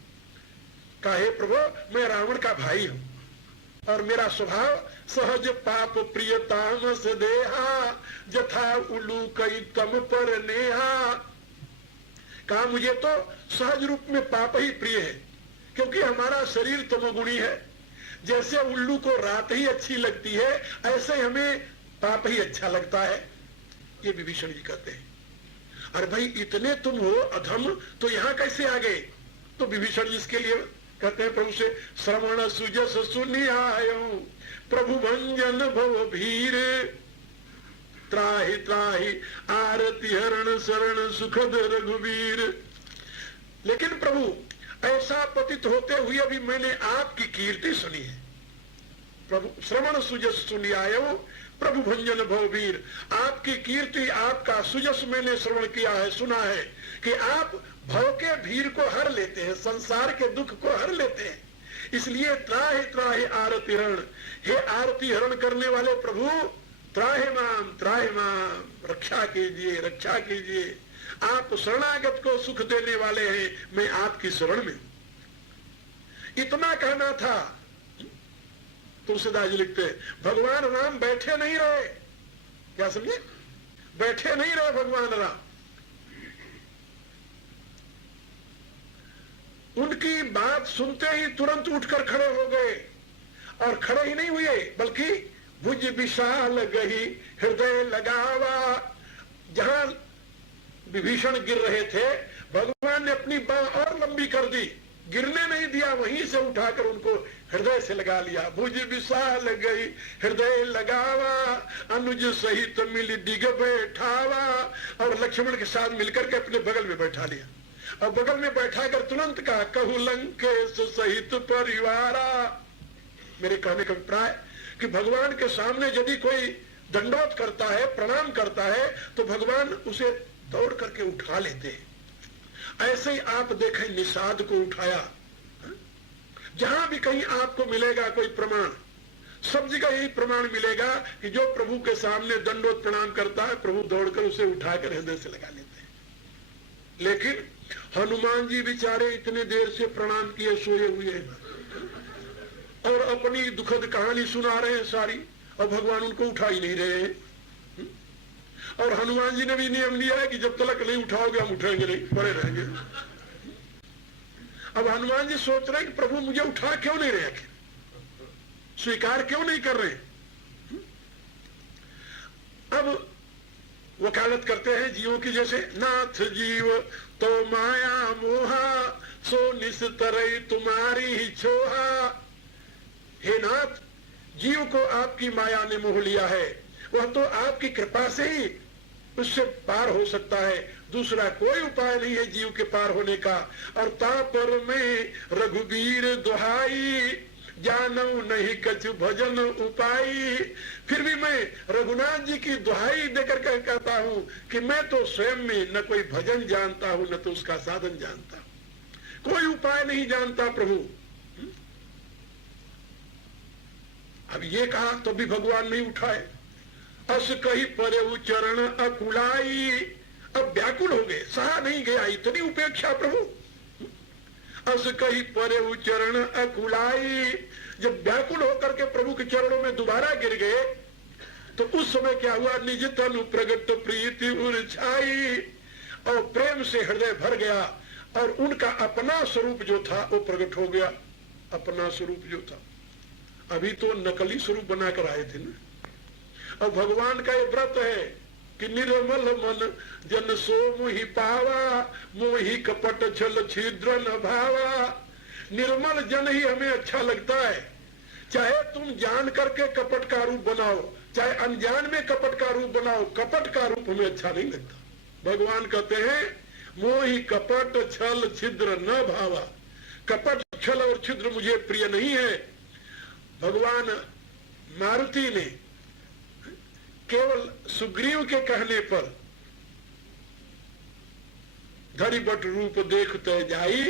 कहे प्रभु मैं रावण का भाई हूं और मेरा स्वभाव सहज पाप प्रिय तामस देहा, जथा उलू कई तम पर नेहा। कहा मुझे तो सहज रूप में पाप ही प्रिय है, क्योंकि हमारा शरीर तमोगुणी है। जैसे उल्लू को रात ही अच्छी लगती है, ऐसे हमें पाप ही अच्छा लगता है। ये विभीषण जी कहते हैं। अरे भाई इतने तुम हो अधम, तो यहां कैसे आ गए? तो विभीषण जी इसके लिए कहते हैं प्रभु से, श्रवण सुजस सुनि आयो प्रभु भंजन भव भीर, त्राहि त्राहि आरती हरण शरण सुखद रघुवीर। लेकिन प्रभु ऐसा पतित होते हुए भी मैंने आपकी कीर्ति सुनी है। प्रभु श्रवण सुजस सुनि आयो प्रभु भंजन भववीर। आपकी कीर्ति, आपका सुजस मैंने श्रवण किया है, सुना है कि आप भव के भीर को हर लेते हैं, संसार के दुख को हर लेते हैं। इसलिए त्राहि त्राहि आरती हरण, हे आरती हरण करने वाले प्रभु, त्राहि माम, रक्षा कीजिए, रक्षा कीजिए। आप शरणागत को सुख देने वाले हैं, मैं आपकी शरण में। इतना कहना था। तुलसीदास जी लिखते हैं भगवान राम बैठे नहीं रहे। क्या समझे? बैठे नहीं रहे भगवान राम। उनकी बात सुनते ही तुरंत उठकर खड़े हो गए। और खड़े ही नहीं हुए, बल्कि भुज विशाल गही हृदय लगावा। जहां विभीषण गिर रहे थे, भगवान ने अपनी बाह और लंबी कर दी, गिरने नहीं दिया, वहीं से उठाकर उनको हृदय से लगा लिया। भुज विशाल गई हृदय लगावा, अनुज सहित मिल डिग बैठावा। और लक्ष्मण के साथ मिलकर के अपने बगल में बैठा लिया, और बगल में बैठाकर तुरंत कहा, कहु लंकेश सहित परिवारा। मेरे कहने का अभिप्राय कि भगवान के सामने यदि कोई दंडवत करता है, प्रणाम करता है, तो भगवान उसे दौड़ करके उठा लेते हैं। ऐसे ही आप देखें, निषाद को उठाया। जहां भी कहीं आपको मिलेगा कोई प्रमाण, सब जगह यही प्रमाण मिलेगा कि जो प्रभु के सामने दंडवत प्रणाम करता है, प्रभु दौड़कर उसे उठाकर हृदय से लगा लेते हैं। लेकिन हनुमान जी बेचारे इतने देर से प्रणाम किए सोए हुए हैं और अपनी दुखद कहानी सुना रहे हैं सारी, और भगवान उनको उठा ही नहीं रहे हैं। और हनुमान जी ने भी नियम लिया है कि जब तक नहीं उठाओगे हम उठेंगे नहीं, पड़े रहेंगे। अब हनुमान जी सोच रहे हैं कि प्रभु मुझे उठा क्यों नहीं रहे, स्वीकार क्यों नहीं कर रहे। अब वकालत करते हैं जीवों की, जैसे नाथ जीव तो माया मोहा, सो निस्तरई तुम्हारी ही छोहा। हे नाथ, जीव को आपकी माया ने मोह लिया है, वह तो आपकी कृपा से ही उससे पार हो सकता है, दूसरा कोई उपाय नहीं है जीव के पार होने का। और तापर में रघुवीर दुहाई, जानऊ नहीं कछु भजन उपाई। फिर भी मैं रघुनाथ जी की दुहाई देकर कहता हूं कि मैं तो स्वयं में न कोई भजन जानता हूं, न तो उसका साधन जानता, कोई उपाय नहीं जानता प्रभु। अब ये कहा तो भी भगवान नहीं उठाए। अस कही परे चरण अकुलाई, अब व्याकुल हो गए, सहा नहीं गया, इतनी उपेक्षा प्रभु। अस कही परे चरण अकुलाई, जब व्याकुल होकर के प्रभु के चरणों में दोबारा गिर गए, तो उस समय क्या हुआ, निज तनु प्रगट प्रीति उर्छाई, और प्रेम से हृदय भर गया, और उनका अपना स्वरूप जो था वो प्रकट हो गया। अपना स्वरूप जो था, अभी तो नकली स्वरूप बनाकर आए थे ना। और भगवान का ये व्रत है कि निर्मल मन जन सो मोहि पावा, मोहि कपट छल छिद्र न भावा। निर्मल जन ही हमें अच्छा लगता है, चाहे तुम जान करके कपट का रूप बनाओ, चाहे अनजान में कपट का रूप बनाओ, कपट का रूप हमें अच्छा नहीं लगता। भगवान कहते हैं मोहि कपट छल छिद्र न भावा, कपट छल और छिद्र मुझे प्रिय नहीं है। भगवान मारुति ने केवल सुग्रीव के कहने पर धरी बट रूप देखते जाई,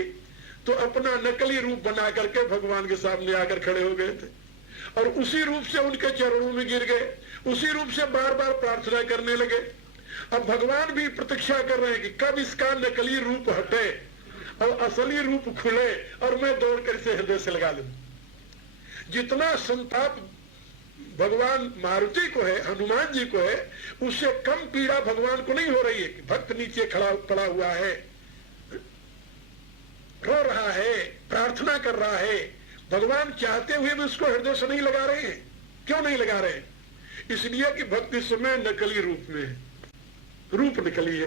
तो अपना नकली रूप बना करके भगवान के सामने आकर खड़े हो गए थे, और उसी रूप से उनके चरणों में गिर गए, उसी रूप से बार बार प्रार्थना करने लगे। अब भगवान भी प्रतीक्षा कर रहे हैं कि कब इसका नकली रूप हटे और असली रूप खुले, और मैं दौड़कर इसे हृदय से लगा लूं। जितना संताप भगवान मारुति को है, हनुमान जी को है, उससे कम पीड़ा भगवान को नहीं हो रही है कि भक्त नीचे खड़ा पड़ा हुआ है, रो रहा है, प्रार्थना कर रहा है। भगवान चाहते हुए भी उसको हृदय से नहीं लगा रहे हैं। क्यों नहीं लगा रहे? इसलिए कि भक्त इस समय नकली रूप में है, रूप नकली है,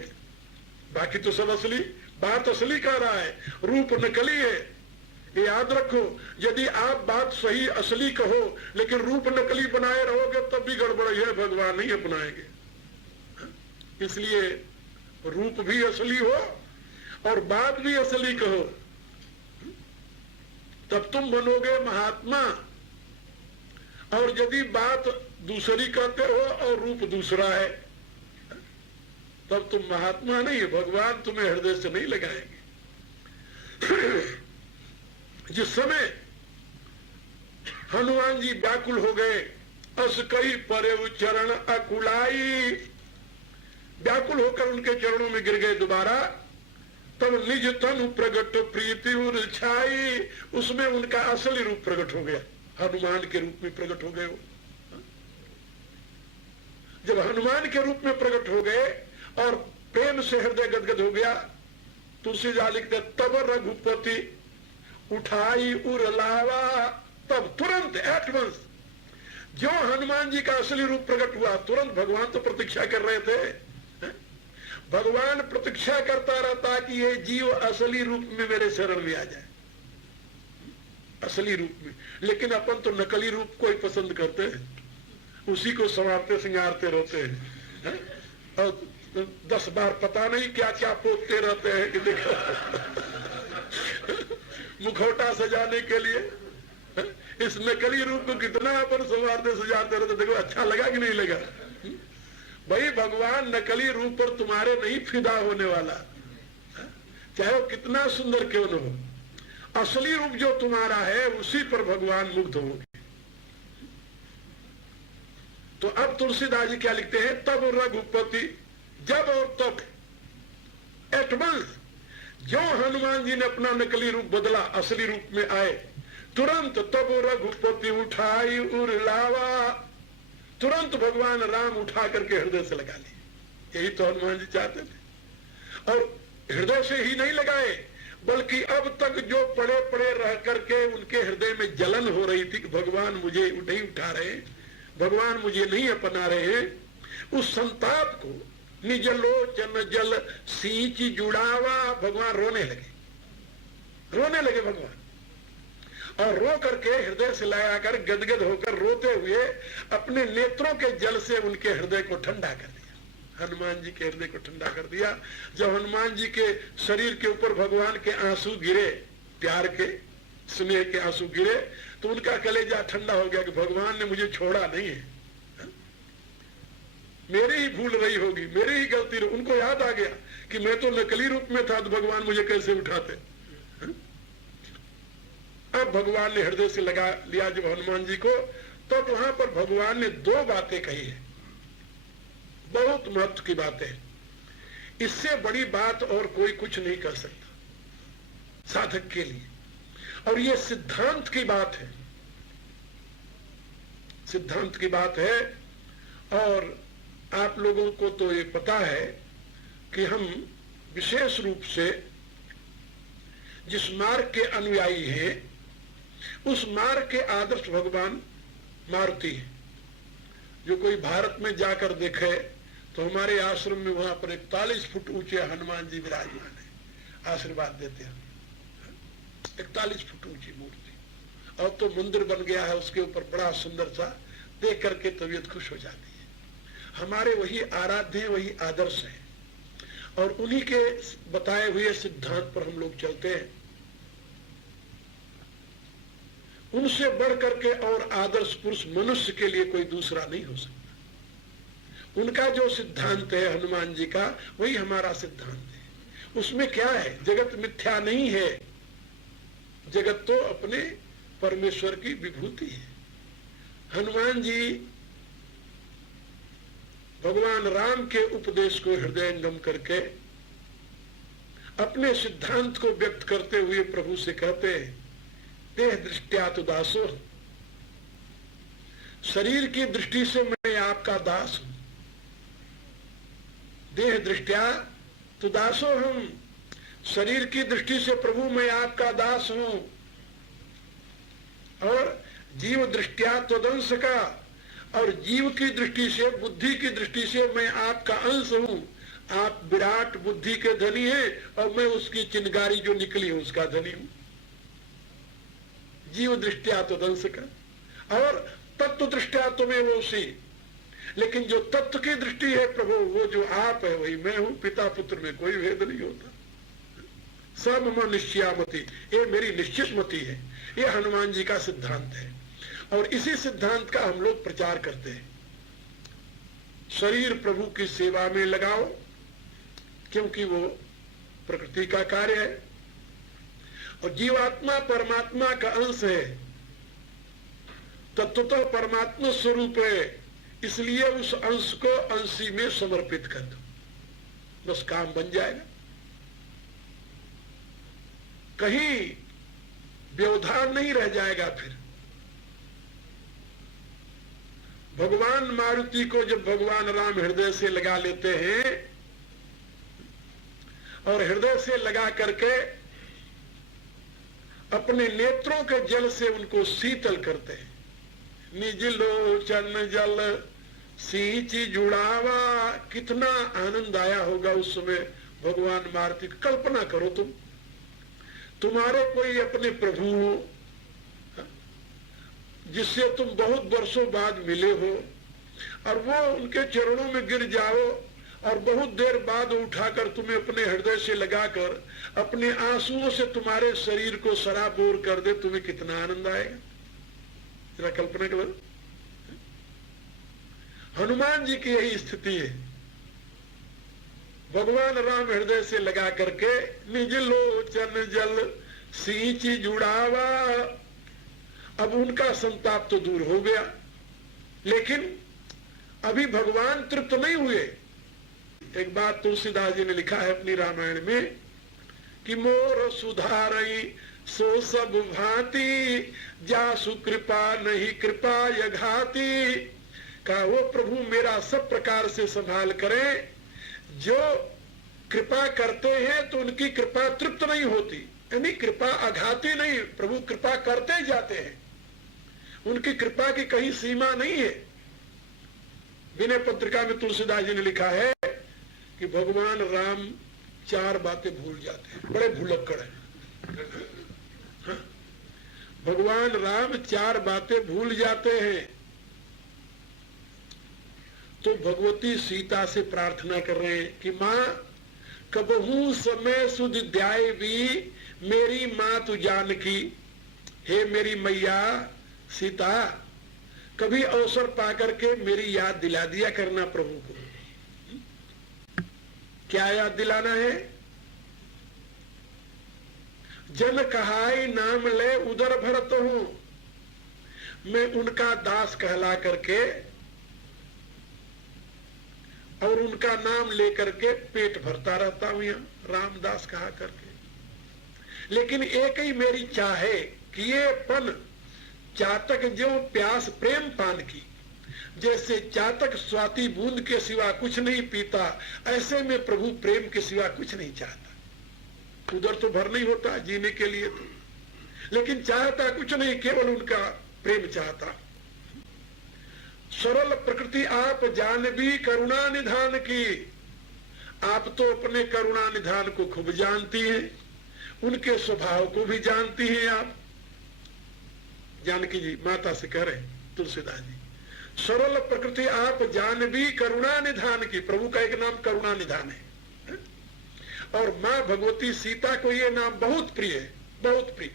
बाकी तो सब असली। बात असली कह रहा है, रूप नकली है। याद रखो, यदि आप बात सही असली कहो लेकिन रूप नकली बनाए रहोगे तब भी गड़बड़ है, भगवान नहीं अपनाएंगे। इसलिए रूप भी असली हो और बात भी असली कहो, तब तुम बनोगे महात्मा। और यदि बात दूसरी कहते हो और रूप दूसरा है, तब तुम महात्मा नहीं, भगवान तुम्हें हृदय से नहीं लगाएंगे। जिस समय हनुमान जी व्याकुल हो गए, अस कई परे चरण अकुलाई, व्याकुल होकर उनके चरणों में गिर गए दोबारा, तब निज तनु प्रगट प्रीति उर्छाई, उसमें उनका असली रूप प्रकट हो गया, हनुमान के रूप में प्रकट हो गए वो। जब हनुमान के रूप में प्रकट हो गए और प्रेम से हृदय गदगद हो गया, तुलसीदास लिखते तब रघुपति उठाई उर लावा, तब तुरंत एट वंस जो हनुमान जी का असली रूप प्रकट हुआ, तुरंत भगवान तो प्रतीक्षा कर रहे थे। भगवान प्रतीक्षा करता रहता कि ये जीव असली रूप में मेरे शरण में आ जाए, असली रूप में। लेकिन अपन तो नकली रूप को ही पसंद करते हैं, उसी को संवारते सिंगारते रहते हैं, और 10 बार पता नहीं क्या क्या पोतते रहते हैं कि देखो मुखौटा सजाने के लिए। इस नकली रूप को कितना अपन संवारते सजाते रहते, देखो अच्छा लगा कि नहीं लगा। भाई भगवान नकली रूप पर तुम्हारे नहीं फिदा होने वाला, चाहे वो कितना सुंदर क्यों न हो। असली रूप जो तुम्हारा है उसी पर भगवान मुग्ध होंगे। तो अब तुलसीदास जी क्या लिखते हैं, तब रघुपति, जब और तब, एट वंस जो हनुमान जी ने अपना नकली रूप बदला, असली रूप में आए, तुरंत तब रघुपति उठाई उर लावा, तुरंत भगवान राम उठा करके हृदय से लगा लिए। यही तो हनुमान जी चाहते थे। और हृदय से ही नहीं लगाए, बल्कि अब तक जो पड़े पड़े रह करके उनके हृदय में जलन हो रही थी कि भगवान मुझे नहीं उठा रहे, भगवान मुझे नहीं अपना रहे हैं, उस संताप को निज लोचन जल सींच जुड़ावा, भगवान रोने लगे भगवान। और रो करके हृदय से लगाकर गदगद होकर रोते हुए अपने नेत्रों के जल से उनके हृदय को ठंडा कर दिया, हनुमान जी के हृदय को ठंडा कर दिया। जब हनुमान जी के शरीर के ऊपर भगवान के आंसू गिरे, प्यार के स्नेह के आंसू गिरे, तो उनका कलेजा ठंडा हो गया कि भगवान ने मुझे छोड़ा नहीं है, मेरी ही भूल रही होगी, मेरी ही गलती रही। उनको याद आ गया कि मैं तो नकली रूप में था, तो भगवान मुझे कैसे उठाते। अब भगवान ने हृदय से लगा लिया जब हनुमान जी को, तो वहां पर भगवान ने 2 बातें कही है, बहुत महत्व की बातें। इससे बड़ी बात और कोई कुछ नहीं कर सकता साधक के लिए, और ये सिद्धांत की बात है, सिद्धांत की बात है। और आप लोगों को तो ये पता है कि हम विशेष रूप से जिस मार्ग के अनुयायी हैं, उस मार्ग के आदर्श भगवान मारुति है। जो कोई भारत में जाकर देखे तो हमारे आश्रम में वहां पर 41 फुट ऊंचे हनुमान जी विराजमान है, आशीर्वाद देते हैं। 41 फुट ऊंची मूर्ति, और तो मंदिर बन गया है उसके ऊपर, बड़ा सुंदर सा, देख करके तबीयत खुश हो जाती है। हमारे वही आराध्य हैं, वही आदर्श हैं, और उन्हीं के बताए हुए सिद्धांत पर हम लोग चलते हैं। उनसे बढ़ करके और आदर्श पुरुष मनुष्य के लिए कोई दूसरा नहीं हो सकता। उनका जो सिद्धांत है हनुमान जी का, वही हमारा सिद्धांत है। उसमें क्या है, जगत मिथ्या नहीं है, जगत तो अपने परमेश्वर की विभूति है। हनुमान जी भगवान राम के उपदेश को हृदयंगम करके अपने सिद्धांत को व्यक्त करते हुए प्रभु से कहते हैं, देह दृष्टिया तो दासो, शरीर की दृष्टि से मैं आपका दास हूं। देह दृष्टिया तो दासो हम, शरीर की दृष्टि से प्रभु मैं आपका दास हूं, और जीव दृष्टिया त्वदंश का, और जीव की दृष्टि से, बुद्धि की दृष्टि से मैं आपका अंश हूं। आप विराट बुद्धि के धनी हैं और मैं उसकी चिनगारी जो निकली है उसका धनी हूं। जीव दृष्टिया त्वदंश का, और तत्व दृष्टिया तुम्हें वो उसी, लेकिन जो तत्व की दृष्टि है प्रभु, वो जो आप है वही मैं हूं। पिता पुत्र में कोई भेद नहीं होता। सब मम निश्चयामति, ये मेरी निश्चित मति है। ये हनुमान जी का सिद्धांत है, और इसी सिद्धांत का हम लोग प्रचार करते हैं। शरीर प्रभु की सेवा में लगाओ, क्योंकि वो प्रकृति का कार्य है, और जीवात्मा परमात्मा का अंश है, तत्वतः परमात्मा स्वरूप है, इसलिए उस अंश को अंशी में समर्पित कर दो, बस काम बन जाएगा। कहीं व्यवधान नहीं रह जाएगा। फिर भगवान मारुति को जब भगवान राम हृदय से लगा लेते हैं, और हृदय से लगा करके अपने नेत्रों के जल से उनको शीतल करते हैं। निज लोचन जल सींची जुड़ावा, कितना आनंद आया होगा उस समय भगवान मारुति। कल्पना करो तुम्हारे कोई अपने प्रभु हो जिससे तुम बहुत वर्षों बाद मिले हो, और वो उनके चरणों में गिर जाओ और बहुत देर बाद उठाकर तुम्हें अपने हृदय से लगाकर अपने आंसुओं से तुम्हारे शरीर को सराबोर कर दे, तुम्हें कितना आनंद आएगा। जरा कल्पना करो। हनुमान जी की यही स्थिति है। भगवान राम हृदय से लगा करके निज लोचन जल सींची जुड़ावा। अब उनका संताप तो दूर हो गया, लेकिन अभी भगवान तृप्त नहीं हुए। एक बात तुलसीदास जी ने लिखा है अपनी रामायण में कि मोर सुधारई सो सब भांति, जासु कृपा नहीं कृपा यघाति। कहा वो प्रभु मेरा सब प्रकार से संभाल करें, जो कृपा करते हैं तो उनकी कृपा तृप्त नहीं होती, यानी कृपा आघाती नहीं, प्रभु कृपा करते जाते हैं, उनकी कृपा की कहीं सीमा नहीं है। विनय पत्रिका में तुलसीदास जी ने लिखा है कि भगवान राम 4 बातें भूल जाते हैं, बड़े भुलक्कड़ हैं। हाँ? भगवान राम 4 बातें भूल जाते हैं। तो भगवती सीता से प्रार्थना कर रहे हैं कि मां कबहू समय सुध ध्याय भी मेरी मां तू जानकी। हे मेरी मैया सीता, कभी अवसर पाकर के मेरी याद दिला दिया करना प्रभु को। क्या याद दिलाना है? जन कहाई नाम ले उदर भरत हूं, मैं उनका दास कहला करके और उनका नाम लेकर के पेट भरता रहता हूं यहां रामदास कहा करके। लेकिन एक ही मेरी चाह है कि ये पन चातक जो प्यास प्रेम पान की, जैसे चातक स्वाति बूंद के सिवा कुछ नहीं पीता, ऐसे में प्रभु प्रेम के सिवा कुछ नहीं चाहता। उधर तो भर नहीं होता जीने के लिए तो, लेकिन चाहता कुछ नहीं, केवल उनका प्रेम चाहता। सरल प्रकृति आप जान भी करुणा निधान की। आप तो अपने करुणा निधान को खूब जानती हैं, उनके स्वभाव को भी जानती हैं आप। जानकी जी माता से कह रहे तुलसीदास जी, सरल प्रकृति आप जान भी करुणा निधान की। प्रभु का एक नाम करुणा निधान है, और मां भगवती सीता को ये नाम बहुत प्रिय है, बहुत प्रिय।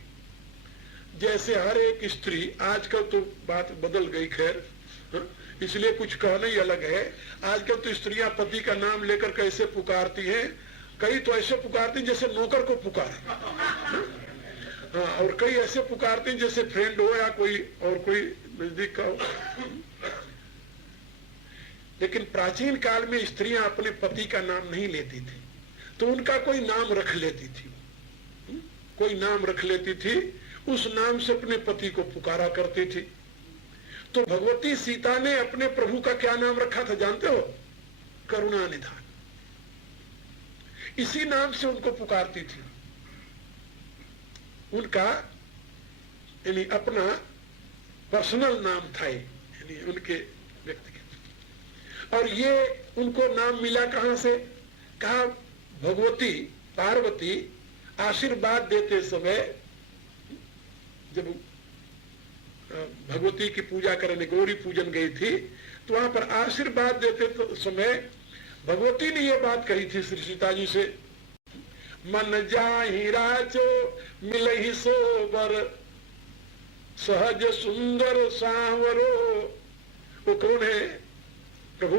जैसे हर एक स्त्री, आजकल तो बात बदल गई खैर, इसलिए कुछ कहना ही अलग है। आजकल तो स्त्रियां पति का नाम लेकर कैसे पुकारती हैं, कई तो ऐसे पुकारती जैसे नौकर को पुकारे, हाँ, और कई ऐसे पुकारती जैसे फ्रेंड हो या कोई और कोई नजदीक का हो। लेकिन प्राचीन काल में स्त्रियां अपने पति का नाम नहीं लेती थी, तो उनका कोई नाम रख लेती थी, कोई नाम रख लेती थी, उस नाम से अपने पति को पुकारा करती थी। तो भगवती सीता ने अपने प्रभु का क्या नाम रखा था जानते हो? करुणा निधान। इसी नाम से उनको पुकारती थी। उनका यानी अपना पर्सनल नाम था, यानी उनके व्यक्तिगत। और ये उनको नाम मिला कहां से? कहा भगवती पार्वती आशीर्वाद देते समय, जब भगवती की पूजा करने गौरी पूजन गई थी, तो वहां पर आशीर्वाद देते समय भगवती ने यह बात कही थी श्री सीता जी से, मन जाहि राचो मिलहि सोबर सहज सुंदर सांवरो। वो कौन है? प्रभु।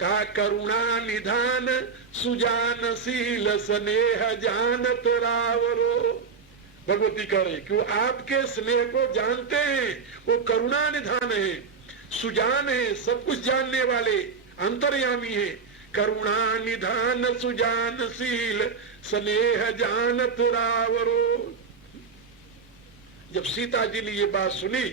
कहा करुणा निधान सुजानशील स्नेह जानत रावरो। भगवती कह रही कि वो आपके स्नेह को जानते हैं, वो करुणा निधान है, सुजान है, सब कुछ जानने वाले, अंतर्यामी है। करुणा निधान सुजानशील स्नेह जानत रावरो। जब सीता जी ने ये बात सुनी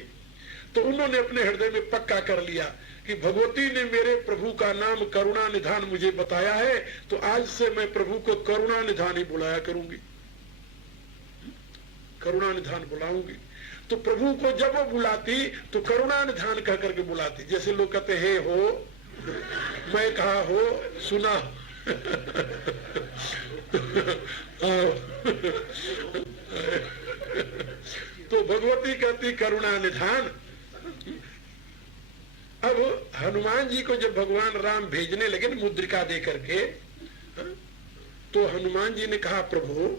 तो उन्होंने अपने हृदय में पक्का कर लिया कि भगवती ने मेरे प्रभु का नाम करुणा निधान मुझे बताया है, तो आज से मैं प्रभु को करुणा निधान ही बुलाया करूंगी। करुणा निधान बुलाऊंगी। तो प्रभु को जब वो बुलाती तो करुणा निधान कह करके बुलाती। जैसे लोग कहते हे हो, मैं कहा हो, सुना तो भगवती कहती करुणा निधान। अब हनुमान जी को जब भगवान राम भेजने लगे मुद्रिका दे करके, तो हनुमान जी ने कहा प्रभु,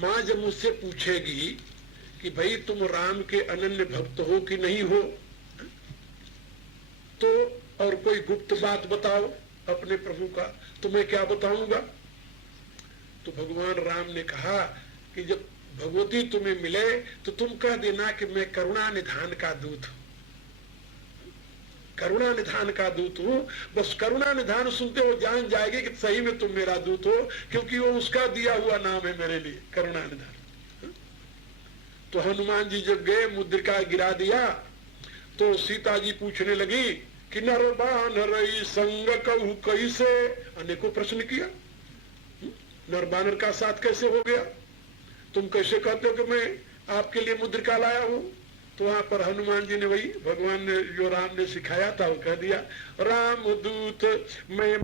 माँ जब मुझसे पूछेगी कि भाई तुम राम के अनन्य भक्त हो कि नहीं हो, तो और कोई गुप्त बात बताओ अपने प्रभु का, तो मैं क्या बताऊंगा। तो भगवान राम ने कहा कि जब भगवती तुम्हें मिले तो तुम कह देना कि मैं करुणा निधान का दूत हूं, करुणा निधान का दूत हूं। बस करुणा निधान सुनते वो जान जाएगी कि सही में तुम मेरा दूत हो, क्योंकि वो उसका दिया हुआ नाम है मेरे लिए, करुणा निधान। तो हनुमान जी जब गए, मुद्रिका गिरा दिया, तो सीता जी पूछने लगी कि नरबानर संग कहू कैसे, अनेकों प्रश्न किया, नरबानर का साथ कैसे हो गया, तुम कैसे कहते हो कि मैं आपके लिए मुद्रिका लाया हूं। तो वहां पर हनुमान जी ने वही भगवान ने जो राम ने सिखाया था वो कह दिया, राम दूत मैं